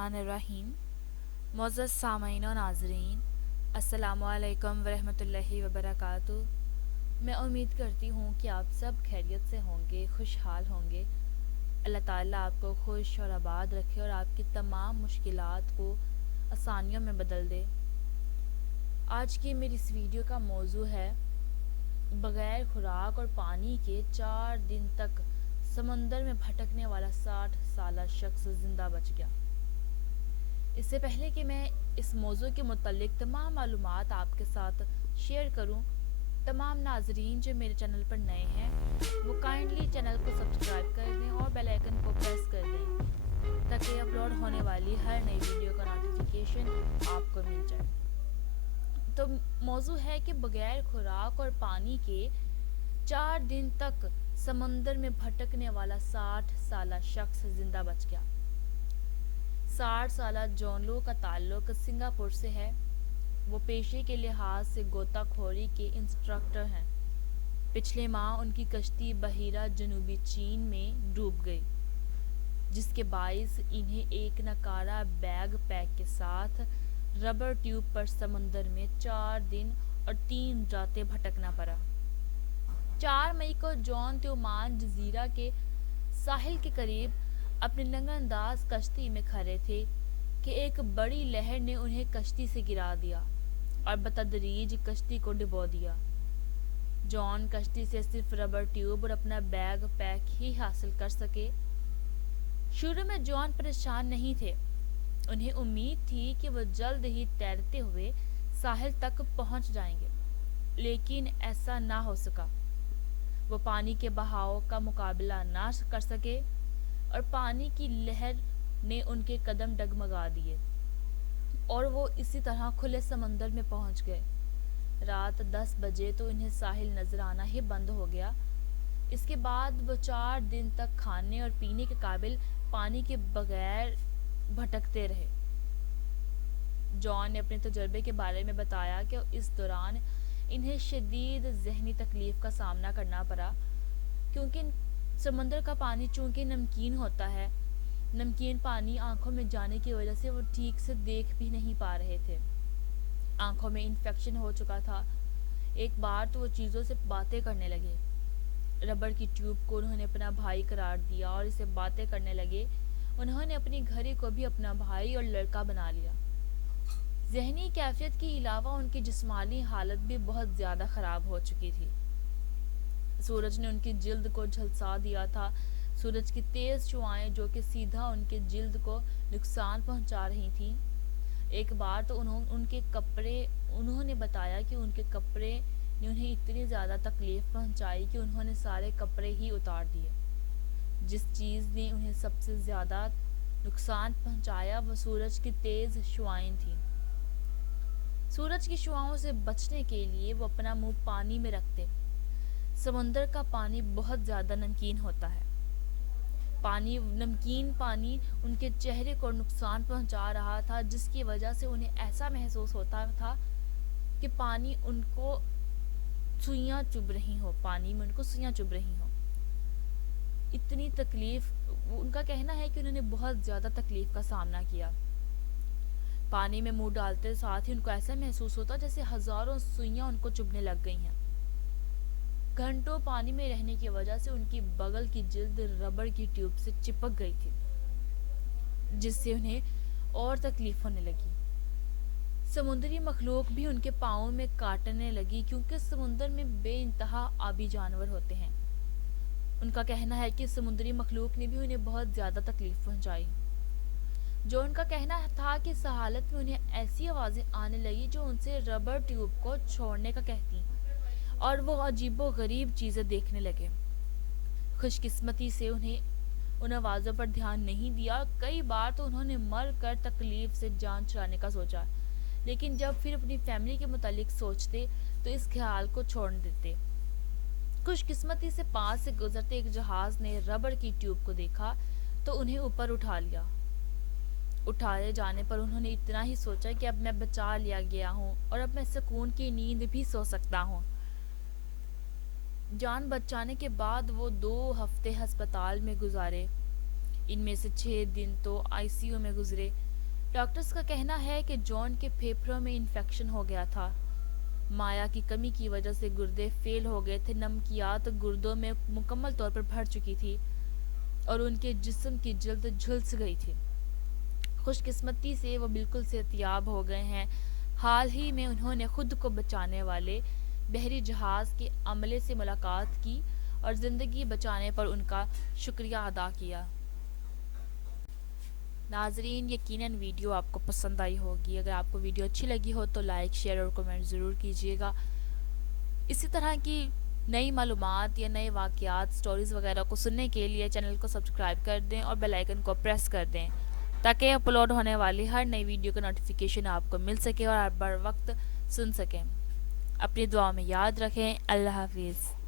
बिस्मिल्लाहिर्रहमानिर्रहीम। मुअज़्ज़ज़ सामईन और नाज़रीन, अस्सलामु अलैकुम वरहमतुल्लाहि वबरकातुहू। मैं उम्मीद करती हूँ कि आप सब खैरियत से होंगे, खुशहाल होंगे। अल्लाह ताला आपको खुश और आबाद रखे और आपकी तमाम मुश्किलात को आसानियों में बदल दे। आज की मेरी इस वीडियो का मौजू है बग़ैर खुराक और पानी के 4 दिन तक समंदर में भटकने वाला 60 साला शख्स ज़िंदा बच गया। इससे पहले कि मैं इस मौजू के मुतालिक तमाम मालूमात आपके साथ शेयर करूं, तमाम नाजरीन जो मेरे चैनल पर नए हैं वो काइंडली चैनल को सब्सक्राइब कर दें और बेल आइकन को प्रेस कर दें ताकि अपलोड होने वाली हर नई वीडियो का नोटिफिकेशन आपको मिल जाए। तो मौजू है कि बग़ैर खुराक और पानी के 4 दिन तक समंदर में भटकने वाला 60 साला शख्स जिंदा बच गया। 60 साला जॉन लो का ताल्लुक सिंगापुर से है। वो पेशे के लिहाज से गोताखोरी के इंस्ट्रक्टर हैं। पिछले माह उनकी कश्ती बहीरा जनूबी चीन में डूब गई, जिसके बाइस इन्हें एक नकारा बैग पैक के साथ रबर ट्यूब पर समंदर में 4 दिन और 3 रातें भटकना पड़ा। 4 मई को जॉन त्योमान जजीरा के साहिल के करीब अपनी लंगरअंदाज कश्ती में खड़े थे कि एक बड़ी लहर ने उन्हें कश्ती से गिरा दिया और बतदरीज कश्ती को डुबो दिया। जॉन कश्ती से सिर्फ रबर ट्यूब और अपना बैग पैक ही हासिल कर सके। शुरू में जॉन परेशान नहीं थे। उन्हें उम्मीद थी कि वो जल्द ही तैरते हुए साहिल तक पहुंच जाएंगे, लेकिन ऐसा ना हो सका। वो पानी के बहाव का मुकाबला ना कर सके और पानी की लहर ने उनके कदम डगमगा दिए और वो इसी तरह खुले समंदर में पहुंच गए। रात 10 बजे तो इन्हें साहिल नजर आना ही बंद हो गया। इसके बाद वो 4 दिन तक खाने और पीने के काबिल पानी के बगैर भटकते रहे। जॉन ने अपने तजुर्बे के बारे में बताया कि इस दौरान इन्हें शदीद जहनी तकलीफ का सामना करना पड़ा, क्योंकि समंदर का पानी चूंकि नमकीन होता है, नमकीन पानी आंखों में जाने की वजह से वो ठीक से देख भी नहीं पा रहे थे। आंखों में इन्फेक्शन हो चुका था। एक बार तो वो चीज़ों से बातें करने लगे। रबर की ट्यूब को उन्होंने अपना भाई करार दिया और इसे बातें करने लगे। उन्होंने अपनी घड़ी को भी अपना भाई और लड़का बना लिया। जहनी कैफियत के अलावा उनकी जिस्मानी हालत भी बहुत ज़्यादा ख़राब हो चुकी थी। सूरज ने उनकी जिल्द को झलसा दिया था। सूरज की तेज़ शुआएं जो कि सीधा उनके जिल्द को नुकसान पहुंचा रही थीं। एक बार तो उन्होंने बताया कि उनके कपड़े ने उन्हें इतनी ज़्यादा तकलीफ़ पहुंचाई कि उन्होंने सारे कपड़े ही उतार दिए। जिस चीज़ ने उन्हें सबसे ज़्यादा नुकसान पहुंचाया वो सूरज की तेज़ शुआएं थीं। सूरज की शुआओं से बचने के लिए वो अपना मुंह पानी में रखते। समंदर का पानी बहुत ज़्यादा नमकीन होता है। नमकीन पानी उनके चेहरे को नुकसान पहुंचा रहा था, जिसकी वजह से उन्हें ऐसा महसूस होता था कि पानी में उनको सुइयां चुभ रही हो। इतनी तकलीफ, उनका कहना है कि उन्होंने बहुत ज़्यादा तकलीफ का सामना किया। पानी में मुंह डालते साथ ही उनको ऐसा महसूस होता जैसे हजारों सुइयां उनको चुभने लग गई हैं। घंटों पानी में रहने की वजह से उनकी बगल की जिल्द रबर की ट्यूब से चिपक गई थी, जिससे उन्हें और तकलीफ होने लगी। समुद्री मखलूक भी उनके पाँवों में काटने लगी, क्योंकि समुद्र में बेइंतहा आबी जानवर होते हैं। उनका कहना है कि समुद्री मखलूक ने भी उन्हें बहुत ज़्यादा तकलीफ पहुंचाई। जो उनका कहना था कि इस हालत में उन्हें ऐसी आवाज़ें आने लगी जो उनसे रबर ट्यूब को छोड़ने का कहती, और वो अजीबो गरीब चीज़ें देखने लगे। खुशकिस्मती से उन्हें उन आवाज़ों पर ध्यान नहीं दिया। कई बार तो उन्होंने मर कर तकलीफ से जान छुड़ाने का सोचा, लेकिन जब फिर अपनी फैमिली के मुतालिक सोचते तो इस ख्याल को छोड़ देते। खुशकिस्मती से पास से गुजरते एक जहाज़ ने रबर की ट्यूब को देखा तो उन्हें ऊपर उठा लिया। उठाए जाने पर उन्होंने इतना ही सोचा कि अब मैं बचा लिया गया हूँ और अब मैं सुकून की नींद भी सो सकता हूँ। जान बचाने के बाद वो 2 हफ्ते अस्पताल में गुजारे। इनमें से 6 दिन तो आईसीयू में गुजरे। ڈاکٹرز کا کہنا ہے کہ جان کے پھیپھڑوں میں انفیکشن ہو گیا تھا۔ مایا کی کمی کی وجہ سے گردے فیل ہو گئے تھے، نمکیات گردوں میں مکمل طور پر بھر چکی تھی اور ان کے جسم کی جلد جھلس گئی تھی۔ خوش قسمتی سے وہ بالکل صحتیاب ہو گئے ہیں۔ حال ہی میں انہوں نے خود کو بچانے والے بحری جہاز کے عملے سے ملاقات کی اور زندگی بچانے پر ان کا شکریہ ادا کیا۔ ناظرین، یقیناً ویڈیو آپ کو پسند آئی ہوگی۔ اگر آپ کو ویڈیو اچھی لگی ہو تو لائک، شیئر اور کمنٹ ضرور کیجیے گا۔ اسی طرح کی نئی معلومات یا نئے واقعات، سٹوریز وغیرہ کو سننے کے لیے چینل کو سبسکرائب کر دیں اور بیل آئیکن کو پریس کر دیں تاکہ اپلوڈ ہونے والی ہر نئی ویڈیو کا نوٹیفیکیشن آپ کو مل سکے اور آپ بر وقت سن سکیں۔ اپنی دعا میں یاد رکھیں۔ اللہ حافظ۔